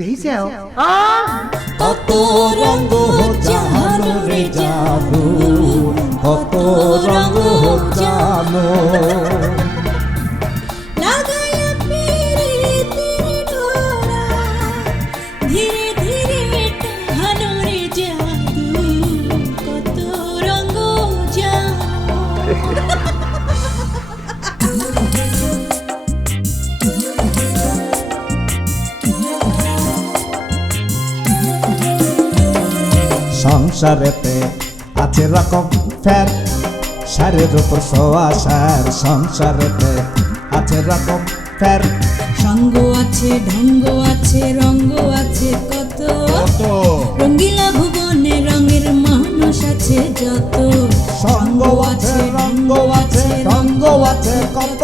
দেখিছে কত রঙ জানো রে জানো কত রঙ জানো সংসারেতে আছে রকম ফের সারের উপর সোয়া সার সংসারেতে আছে রকম ফের সঙ্গ আছে ঢঙ্গ আছে রঙ্গ আছে কত রঙ্গিলা ভুবনে রঙের মানুষ আছে যত। সঙ্গ আছে রঙ্গ আছে রঙ্গ আছে কত?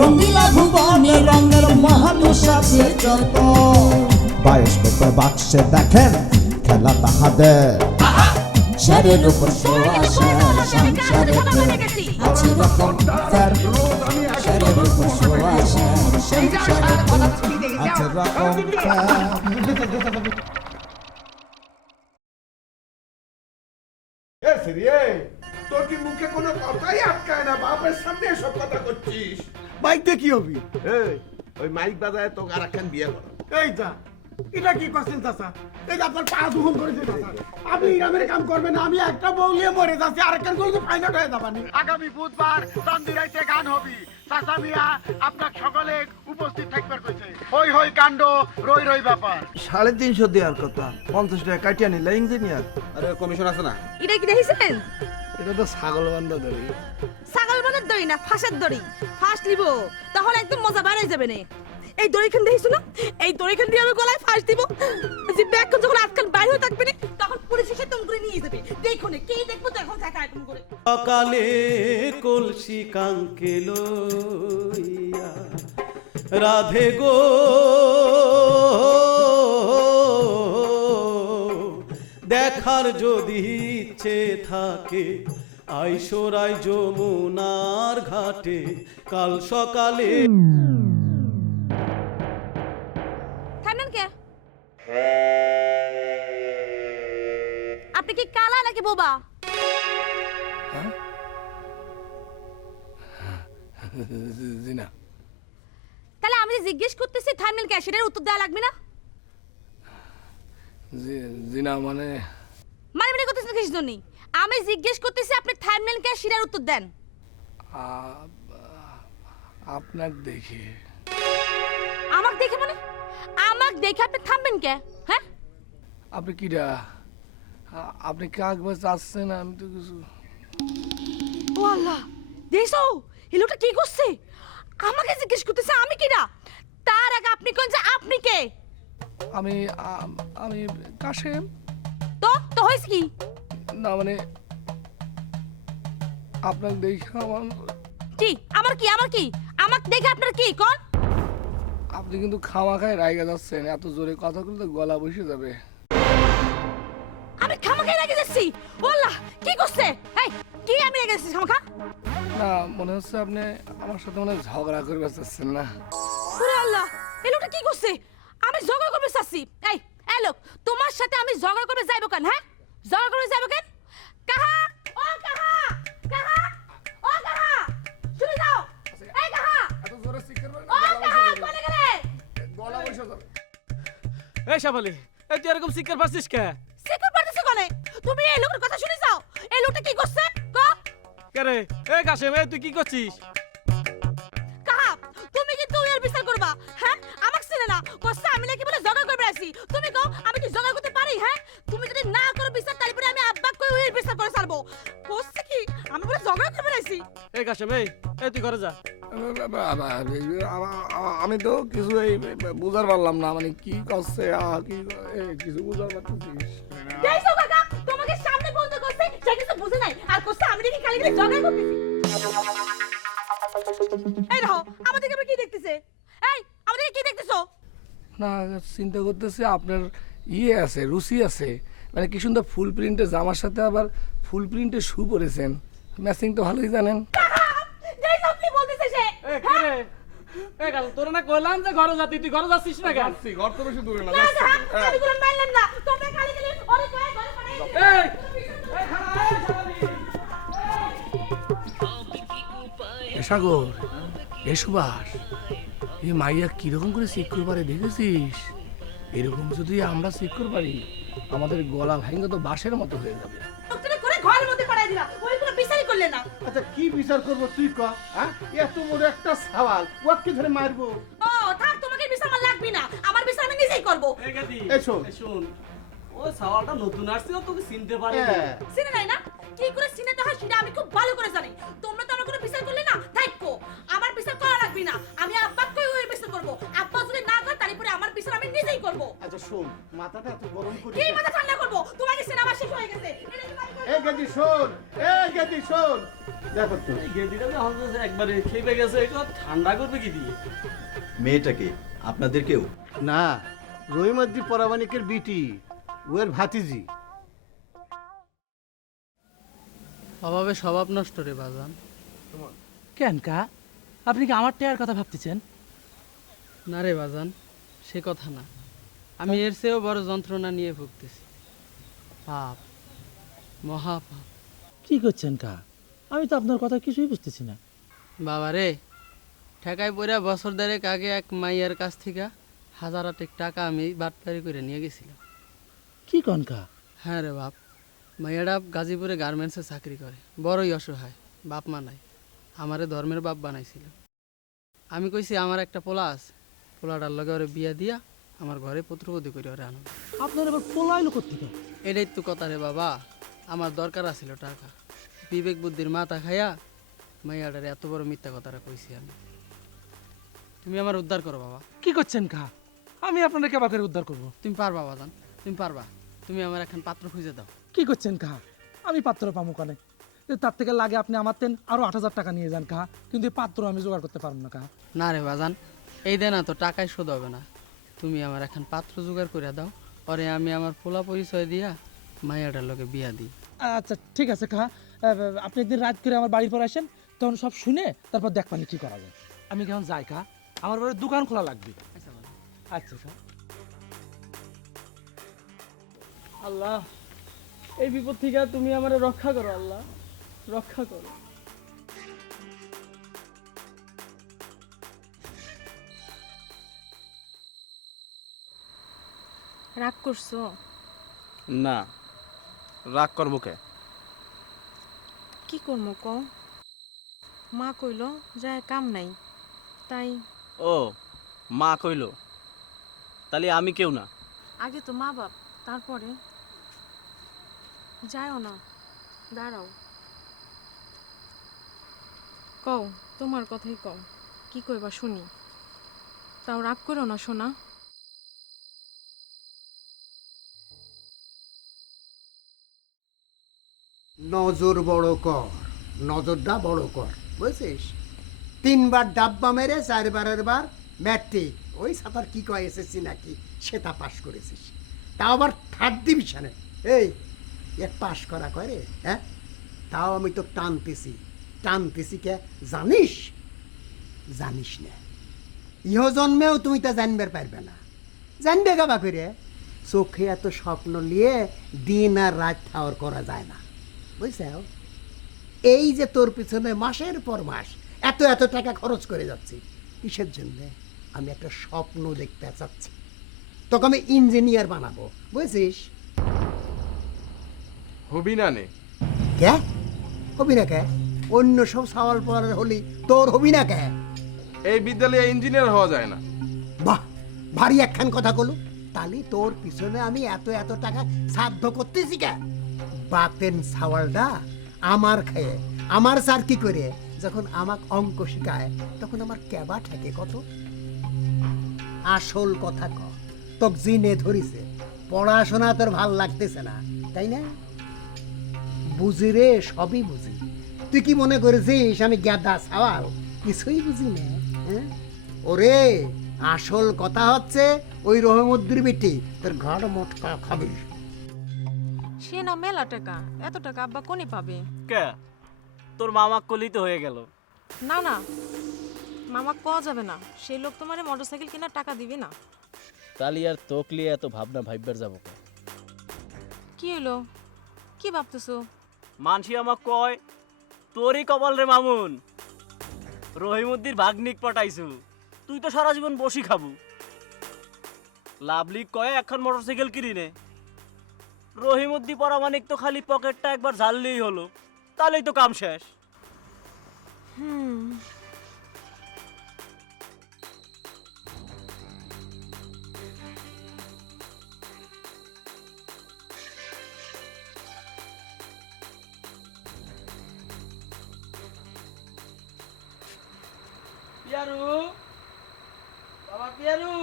রঙ্গিলা ভুবনে রঙের মানুষ আছে যত। বায়োস্কোপ বাক্সে দেখেন খেলা তাহাদের। সারের উপর সোয়া সার সংসারেতে আছে রকম ফের সারের উপর সোয়া সার সংসারেতে আছে রকম ফের এ সিরিয়ে তোর কি মুখে কোনো কথাই আটকায় না? বাপের সামনে এসব কথা করছিস। বাইক দিয়ে কি হবি? এই ওই মাইক বাজায় তোকে আর একখান বিয়ে করো এই যা। এটা কি করছেন চাচা? এই যে আপনার পা দুখন করেছে চাচা। আপনি গ্রামের কাম করবেন না আমি একটা বউ নিয়ে মরে যাচ্ছি আরেকখান করলে ফাইনাল হয়ে যাবানি আগামী বুধবার চান্দিরাইতে গান হবি। চাচা মিয়া আপনার সকলে উপস্থিত থাকবার কইছে। হই হই কাণ্ড রই রই ব্যাপার। সাড়ে তিনশো দেওয়ার কথা পঞ্চাশ টাকা কাটিয়ে নিলে ইঞ্জিনিয়ার। আরে কমিশন আছে না? এটা কি দেখেছেন? এটা তো ছাগল বান্ধা ধরি ছাগল বানের দড়ি না ফাঁসের দড়ি। ফাঁস নিব তাহলে একদম মজা বাড়াই যাবে না। এই দড়িখান দেখিস না। এই দড়িখান দিয়ে আমি গলায় ফাঁস দিব। যে ব্যাগখান যখন আজকাল বাইরে হয়ে থাকবে না, তখন পুলিশ এসে তুমি করে নিয়ে যাবে। দেখো না, কে দেখব তো এখন থাকা এখন করে। সকালে কলসি কাঙ্কে লইয়া, রাধে গো। দেখার যদি ইচ্ছে থাকে আইসরাই যমুনার ঘাটে। কাল সকালে বোবা জিনা। তাহলে আমি জিজ্ঞেস করতেছি থামেন কে সেটার উত্তর দেওয়া লাগবে না? জিনা মানে? মানে মানে করতেছেন কিছু জন্য? আমি জিজ্ঞেস করতেছি আপনি থামেন কে সেটার উত্তর দেন। আপনার দেখে। আমাকে দেখে মানে? আমাকে দেখে আপনি থামবেন কে হ্যাঁ? আপনি কিরা আপনি কাগজ চাচ্ছেন আমি তো কিছু ও আল্লাহ দেখছ? এই লোকটা কি করছে? আমাকে জিজ্ঞেস করতেছে আমি কিনা? তার আগে আপনি কোন যে আপনি কে? আমি আমি কাশেম। তো তো হয়েছে কি? না মানে আপনাকে দেখে আমার কি? আমার কি? আমার কি? আমাকে দেখে আপনার কি? কোন? আপনি কিন্তু খাওয়া খায় রাইগা যাচ্ছেন। এত জোরে কথা বললে গলা বসে যাবে। আমি খামাখা রেগে যাচ্ছি। ও কি করছে? এই কি আমি রেগে যাচ্ছি খামাখা? না মনে হচ্ছে আপনি আমার সাথে মনে ঝগড়া করবে চাচ্ছেন না। ওরে আল্লাহ এই লোকটা কি করছে? আমি ঝগড়া করবে চাচ্ছি। এই এই লোক তোমার সাথে আমি ঝগড়া করবে যাইবো কেন হ্যাঁ? ঝগড়া করবে যাইবো কেন? কাহা? ও কাহা? কাহা? ও কাহা? শুনে যাও। এই কাহা? এত জোরে চিৎকার করেন ও কাহা কোনে গেলে? গলা বসে যাবে এই শাবালি এই তুই এরকম শিকার পাচ্ছিস কে? সিকিউর পারতেছ কোনে? তুমি এই লোকের কথা শুনে যাও। এই লোকটা কি করছে? ক? কে রে এই কাশেম এই তুই কি করছিস? কাহা তুমি কিন্তু এর বিচার করবা হ্যাঁ? আমাকে চিনে না। কষ্ট আমি নাকি বলে ঝগড়া করবে আসি তুমি কও আমি কি ঝগড়া করতে পারি হ্যাঁ? তুমি যদি না করো বিচার তাহলে পরে আমি আব্বা কই ওই বিচার করে ছাড়বো। কষ্ট কি আমি বলে ঝগড়া করবে আসি এই কাশেম এই তুই ঘরে যা। আমি তো কিছু এই বুঝার পারলাম না মানে কি করছে কি কিছু বুঝার পারতেছিস তোমাকে সামনে বন্ধ করছে সে কিছু বুঝে নাই আর কষ্ট আমি নাকি খালি খালি ঝগড়া করতেছি। এই দেখো আমাদেরকে আবার কি দেখতেছে? এই আমাদেরকে কি দেখতেছো? না চিন্তা করতেছি আপনার ইয়ে আছে রুচি আছে মানে কি সুন্দর ফুল প্রিন্টের জামার সাথে আবার ফুল প্রিন্টের শু পরেছেন। ম্যাচিং তো ভালোই জানেন দেখছ কি বলতেছে সে এ কে রে? এ কাল তোর না কইলাম যে ঘরে যাতি তুই ঘরে যাচ্ছিস না কেন? যাচ্ছি, ঘর তো বেশি দূরে না না, যাচ্ছি। আমি কোনো মানলাম না। তোমরা খালি খালি ওরে কয়ে ঘরে পাঠাই এই এই খারাপ এই শালি। সাগর এ সুভাষ এই মাইয়া কীরকম করে চেক করে পারে দেখেছিস? এরকম যদি আমরা চেক করে পারি আমাদের গলা ভাঙে তো বাঁশের মতো হয়ে যাবে। করে ঘরের মধ্যে পাঠাই করলে না। আচ্ছা কি বিচার করব তুই ক হ্যাঁ? এত বড় একটা সওয়াল ওকে ধরে মারবো। ও থাক তোমাকে বিচার আমার লাগবে না। আমার বিচার আমি নিজেই করব। এই শোন। ও সাওয়ালটা নতুন আসছে ও তোকে চিনতে পারে হ্যাঁ। চিনে নাই না? কি করে চিনেতে হয় সেটা আমি খুব ভালো করে জানি। তোমরা তো আমার কোনো বিচার করলে না? থাকো আমার বিচার করা লাগবে না। আমি আব্বাকে ওই বিচার করব। আব্বা বিচার আমি নিজেই করব। আচ্ছা শোন মাথাটা এত গরম করি কি মাথা ঠান্ডা করব? সিনেমা শেষ হয়ে গেছে। এই গেদি শোন এই গেদি শোন। দেখো তো। এই গেদিটা যে একবারে খেপে গেছে এটা ঠান্ডা করবে কি দিয়ে? মেয়েটাকে আপনাদের কেউ? না রহিমদ্দি পরামানিকের বিটি ওর ভাতিজি। অভাবে স্বভাব নষ্ট রে বাজান। কেন কা? আপনি কি আমার টেয়ার কথা ভাবতেছেন? না রে বাজান সে কথা না। আমি এর চেয়েও বড় যন্ত্রণা নিয়ে ভুগতেছি। পাপ মহাপাপ। কি করছেন কা? আমি তো আপনার কথা কিছুই বুঝতেছি না। বাবা রে ঠেকায় পড়া বছর দেড়েক আগে এক মাইয়ার কাছ থেকে হাজার আটেক টাকা আমি বাটপারি করে নিয়ে গেছিলাম। কি কন কা? হ্যাঁ রে বাপ মাইয়াটা গাজীপুরে গার্মেন্টসে চাকরি করে। বড়ই অসহায় বাপ মা নাই। আমারে ধর্মের বাপ বানাইছিল। আমি কইছি আমার একটা পোলা আছে। পোলাটার লগে ওরে বিয়া দিয়া আমার ঘরে পুত্রবধূ করে ওরে আনো আপনার এবার পোলাইলো কোথেকে এটাই তো কথা রে বাবা। আমার দরকার আছিল টাকা। বিবেক বুদ্ধির মাথা খাইয়া মাইয়াটারে এত বড় মিথ্যা কথাটা কইছি আমি। তুমি আমার উদ্ধার করো বাবা। কি করছেন কা? আমি আপনার কেবা করে উদ্ধার করব? তুমি পারবা বাদান তুমি পারবা। তুমি আমার এখন পাত্র খুঁজে দাও। কি করছেন কা? আমি পাত্র পামু কানে। তার থেকে লাগে আপনি আমার তেন আরও আট হাজার টাকা নিয়ে যান কা। কিন্তু এই পাত্র আমি জোগাড় করতে পারব না কা। না রে বাজান এই দেনা তো টাকায় শোধ হবে না। তুমি আমার এখন পাত্র জোগাড় করে দাও পরে আমি আমার পোলা পরিচয় দিয়া মাইয়াটার লোকে বিয়া দিই। আচ্ছা ঠিক আছে খা আপনি একদিন রাত করে আমার বাড়ির পর আসেন তখন সব শুনে তারপর দেখ পানি কি করা যায়। আমি কেমন যাই খা আমার বাড়ির দোকান খোলা লাগবে। আচ্ছা কা আল্লাহ এই বিপদ থেকে তুমি আমার রক্ষা করো আল্লাহ। রক্ষা করো। রাগ করছ? না। রাগ করব কে? কি করব ক মা কইল যায় কাম নাই তাই ও মা কইল। তাহলে আমি কেউ না? আগে তো মা বাপ তারপরে? যাও না দাঁড়াও। কও তোমার কথাই কও কি কইবা শুনি। তাও রাগ করো না শোনা নজর বড় কর, নজরটা বড় কর, বুঝছিস? তিনবার ডাব্বা মেরে, চারবারের বার ম্যাট্রিক ওই সাঁতার কি কয় এসেছি নাকি? সেটা পাশ করেছিস। তাও আবার থার্ড ডিভিশনে এই, এক পাশ করা করে হ্যাঁ? তাও আমি তো টানতেছি। টানতেছি কে? জানিস? জানিস না। ইহ জন্মেও তুমি তা জানবার পারবে না। জানবে গাবা করে চোখে এত স্বপ্ন নিয়ে দিন আর রাত খাওয়ার করা যায় না। বুঝছ এই যে তোর পিছনে মাসের পর মাস এত এত টাকা খরচ করে যাচ্ছি কিসের জন্য? আমি একটা স্বপ্ন দেখতে চাচ্ছি। তোকে আমি ইঞ্জিনিয়ার বানাবো বুঝছিস? হবি না নে। কে? হবি না কে? অন্য সব সওয়াল পড়ার হলি তোর হবি না কে? এই বিদ্যালয়ে ইঞ্জিনিয়ার হওয়া যায় না। বাহ ভারী একখান কথা কলু। তালি তোর পিছনে আমি এত এত টাকা সাধ্য করতেছি কে? বাপেন সাওয়ালটা আমার খেয়ে, আমার স্যার কি করে। যখন আমাক অঙ্ক শিখায় তখন আমার কেবা ঠেকে, কত? আসল কথা ক, তোক জিনে ধরিছে। পড়াশোনা তোর ভালো লাগতেছে না, তাই না? বুঝি রে, সবই বুঝি। তুই কি মনে করেছিস আমি গ্যাদা সাওয়াল কিছুই বুঝি না হ্যাঁ? ওরে, আসল কথা হচ্ছে ওই রহমদ্দির বেটি, তোর ঘর মোটকা খাবি। সে না মেলা টাকা? এত টাকা আব্বা কোনে পাবে? কে? তোর মামা কলিতে হয়ে গেল। না না। মামা কওয়া যাবে না। সেই লোক তোমারে মোটরসাইকেল কেনার টাকা দিবে না। তালি আর তোকলিয়ে এত ভাবনা ভাববার যাব কে? কি হলো? কি ভাবতেছো? মানসি আমাক কয় তোরই কপাল রে মামুন। রহিমুদ্দির ভাগ্নিক পটাইছু। তুই তো সারা জীবন বসি খাবু। লাভলি কয় এখন মোটরসাইকেল কিনি নে। রহিমুদ্দি পরামানিক তো খালি পকেটটা একবার ঝাললেই হলো তাহলেই তো কাম শেষ। পিয়ারু? বাবা পিয়ারু?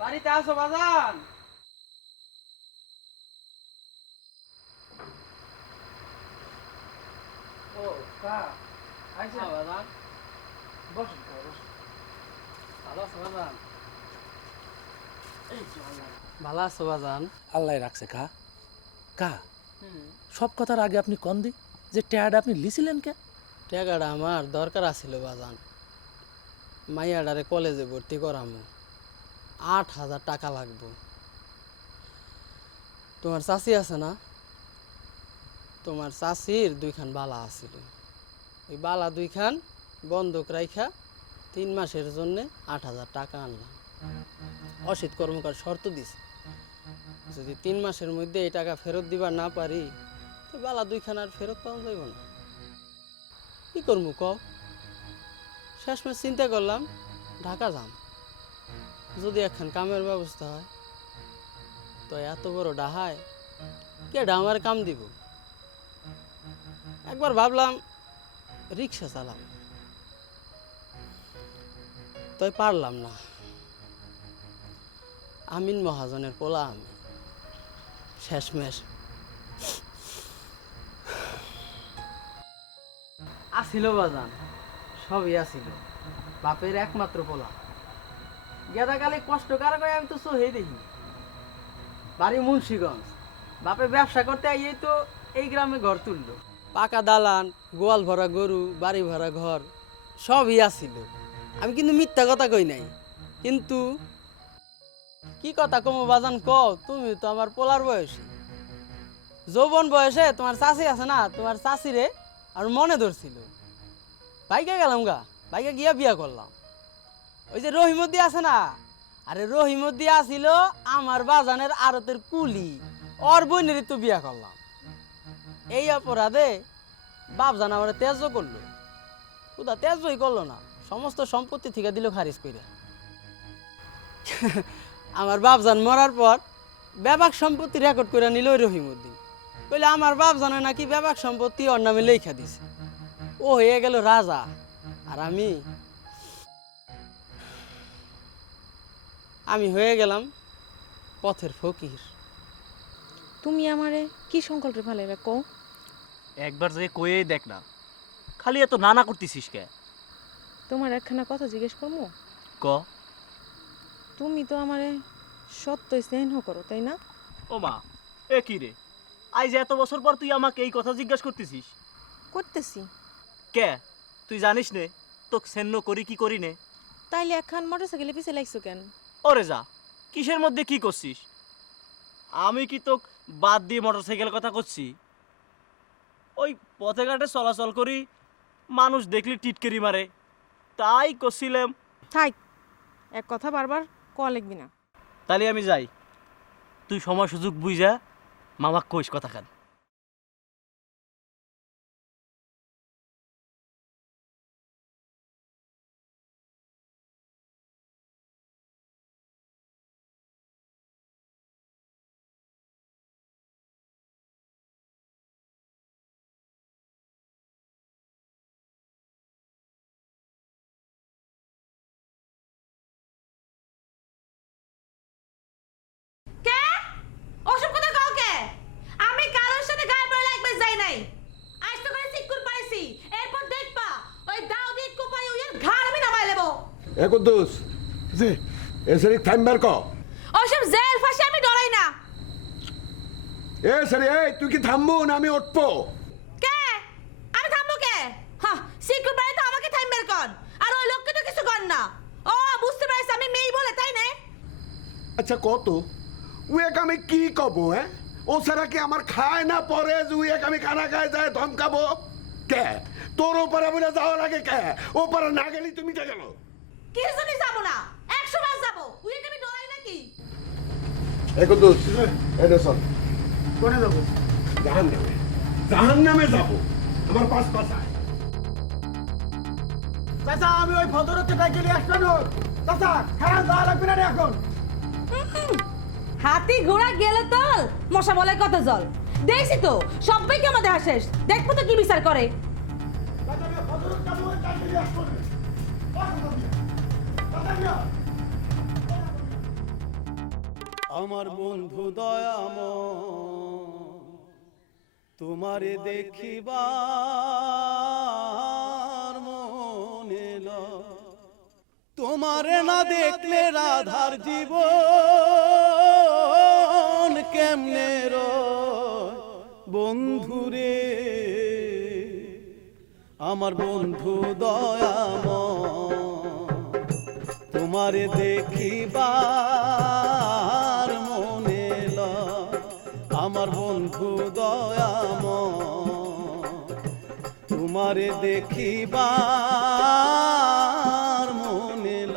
বাড়িতে আসো বাজান? বসুন বসুন ভালো আছো বাজান আল্লাহ। ভালো আছো বাজান আল্লাহ রাখছে কা। কা। সব কথার আগে আপনি কন দি যে ট্যাড আপনি লিছিলেন কে? টাকাটা আমার দরকার আছিল বাজান। মাইয়াডারে কলেজে ভর্তি করামু। আট হাজার টাকা লাগবো। তোমার চাষি আছে না? তোমার চাষির দুইখান বালা আছিল। ওই বালা দুইখান বন্ধক রাইখা তিন মাসের জন্য আট হাজার টাকা আনলাম। অসিত কর্মকার শর্ত দিছে, যদি তিন মাসের মধ্যে এই টাকা ফেরত দিবার না পারি, তো বালা দুইখান আর ফেরত পাওয়া যাইব না। কি করব ক শেষমেশ চিন্তা করলাম, ঢাকা যাম। যদি একখান কামের ব্যবস্থা হয়, তো এত বড় ডাহায় কে আমার কাম দিব? একবার ভাবলাম রিক্সা চালাম। তাই পারলাম না। আমিন মহাজনের পোলা আমি শেষমেশ। আসিল বাজান, সবই আসিল। বাপের একমাত্র পোলা। গেদা কালে কষ্ট কারা করে আমি তো সহেই দেখি। বাড়ি মুন্সিগঞ্জ। বাপে ব্যবসা করতে আইয়ে তো এই গ্রামে ঘর তুললো। পাকা দালান, গোয়াল ভরা গরু, বাড়ি ভরা ঘর, সবই আসিল আমি কিন্তু মিথ্যা কথা কই নাই। কিন্তু কি কথা কমো বাজান? ক তুমি তো আমার পোলার বয়সী। যৌবন বয়সে তোমার চাষি আছে না, তোমার চাষিরে আর মনে ধরছিল। বাইকে গেলাম গা, বাইকে গিয়া বিয়া করলাম। ওই যে রহিমদ্দি আছে না, আরে রহিমদ্দি আসিল আমার বাজানের আড়তের কুলি, ওর বোনের তো বিয়া করলাম। এই অপরাধে বাপ জানা আমার করল। খুদা তেজই করল না, সমস্ত সম্পত্তি থেকে দিল খারিজ করে আমার বাপজান মরার পর ব্যাপক সম্পত্তি রেকর্ড করে নিল ওই রহিমউদ্দিন। কইলে, আমার বাপ জানে নাকি ব্যাপক সম্পত্তি ওর নামে লেখা দিছে। ও হয়ে গেল রাজা, আর আমি আমি হয়ে গেলাম পথের ফকির। তুমি আমারে কি সংকল্পে ফেলাইবে কও? একবার যে কয়েই দেখ না খালি এত নানা করতেছিস কে? তোমার একখানা কথা জিজ্ঞেস করব ক। তুমি তো আমারে সত্যই স্নেহ করো তাই না? ও মা এ কি রে? আজ এত বছর পর তুই আমাকে এই কথা জিজ্ঞেস করতেছিস। করতেছি। কে? তুই জানিস নে তোকে সেন্ন করি কি করি নে? তাইলে একখান মোটরসাইকেলে পিছে লাগছো কেন? ওরে যা কিসের মধ্যে কি করছিস? আমি কি তোক বাদ দিয়ে মোটরসাইকেল কথা করছি। ওই পথে ঘাটে চলাচল করি মানুষ দেখলি টিটকেরি মারে। তাই করছিলাম। থাক এক কথা বারবার ক লিখবি না। তাহলে আমি যাই। তুই সময় সুযোগ বুঝা মামাক কইস কথা খান। এ জি। এ সারি টাইম বের কর। ওসব জেল ফাঁসি আমি ডরাই না। এ সারি এই তুই কি থামবো না আমি উঠবো? কে? আমি থামবো কে? হ্যাঁ সিকিউর বাড়ি তো আমাকে টাইম বের কর। আর ওই লোককে তো কিছু কর না। ও বুঝতে পারিস আমি মেয়ে বলে তাই না? আচ্ছা কত উয়েক আমি কি কব হ্যাঁ? ও সারা কি আমার খায় না পরে উয়েক আমি কানা খায় যায় ধমকাবো? কে? তোর ওপারে বলে যাওয়ার আগে কে? ওপারে না গেলি তুমি যা গেলো? কিছু জন্য যাব না? একশো বার যাব। আমি ডরাই নাকি? এই কুদ্দুস কোনে যাব? জাহান নামে জাহান নামে যাব আমার চাচা আমি ওই ভদ্রকে ডাকে নিয়ে আসব না। চাচা খারাপ যাওয়া লাগবে না এখন? হাতি ঘোড়া গেলে তো মশা বলে কত জল। দেখছি তো সবাইকে আমাদের হাসেস। দেখব তো কি বিচার করে। আমি ভদ্রক আমার বন্ধু দয়াম তোমারে দেখিবার মনে লয়। তোমারে না দেখলে রাধার জীবন কেমনে বন্ধুরে আমার বন্ধু দয়াম তোমারে দেখিবার মনে ল। আমার বন্ধু দয়াম তোমারে দেখিবার মনে ল।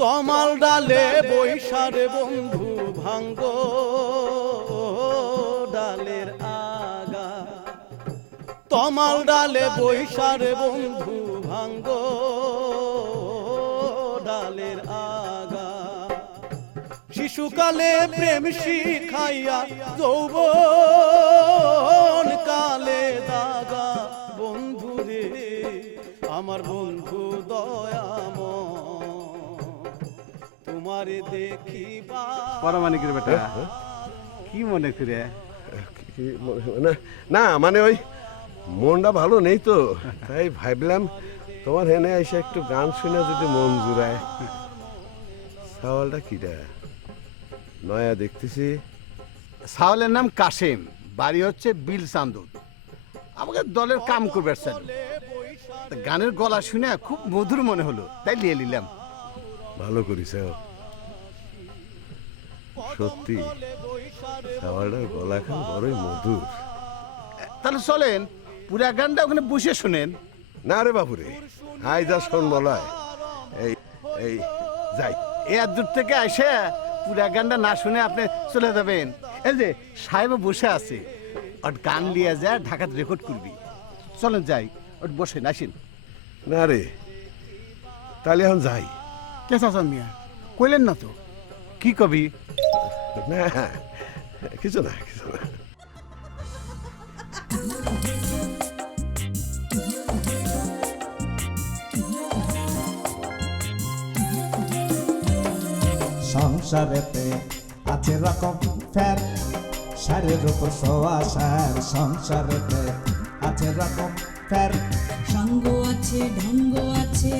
তমাল ডালে বৈশারে বন্ধু ভাঙ্গ তমাল ডালে বৈশারে বন্ধু ভাঙ্গ ডালের আগা। শিশুকালে প্রেম শিখাইয়া যৌবন কালে দাগা। বন্ধুরে আমার বন্ধু দয়াম তোমারে দেখিবা। পরমাণিকের বেটা কি মনে করে? কি না না মানে ওই মনটা ভালো নেই তো? তাই ভাবলাম তোমার হেনে এসে একটু গান শুনে যদি মন জুড়ায়। সওয়ালটা কিটা? নয়া দেখতেছি। সাওয়ালের নাম কাশেম বাড়ি হচ্ছে বিল চান্দুদ আমাকে দলের কাম করবে তা গানের গলা শুনে খুব মধুর মনে হলো তাই নিয়ে নিলাম। ভালো করিস সত্যি সওয়ালটার গলা খান বড়ই মধুর। তাহলে চলেন পুরা গানটা ওখানে বসে শুনেন। না রে বাবু রে আই যা শোন বলায়। এই এই যাই। এর দূর থেকে এসে পুরা গানটা না শুনে আপনি চলে যাবেন। এই যে সাহেব বসে আছে। ওর গান নিয়ে যা ঢাকাতে রেকর্ড করবি। চলেন যাই ওর বসেন আসেন। না রে তাহলে এখন যাই। কে চাচা মিয়া? কইলেন না তো। কি কবি? না কিছু না কিছু না। সংসারেতে আছে রকম ফের। সারের উপর সোয়া সার সংসারেতে আছে রকম ফের। সঙ্গ আছে, ঢঙ্গ আছে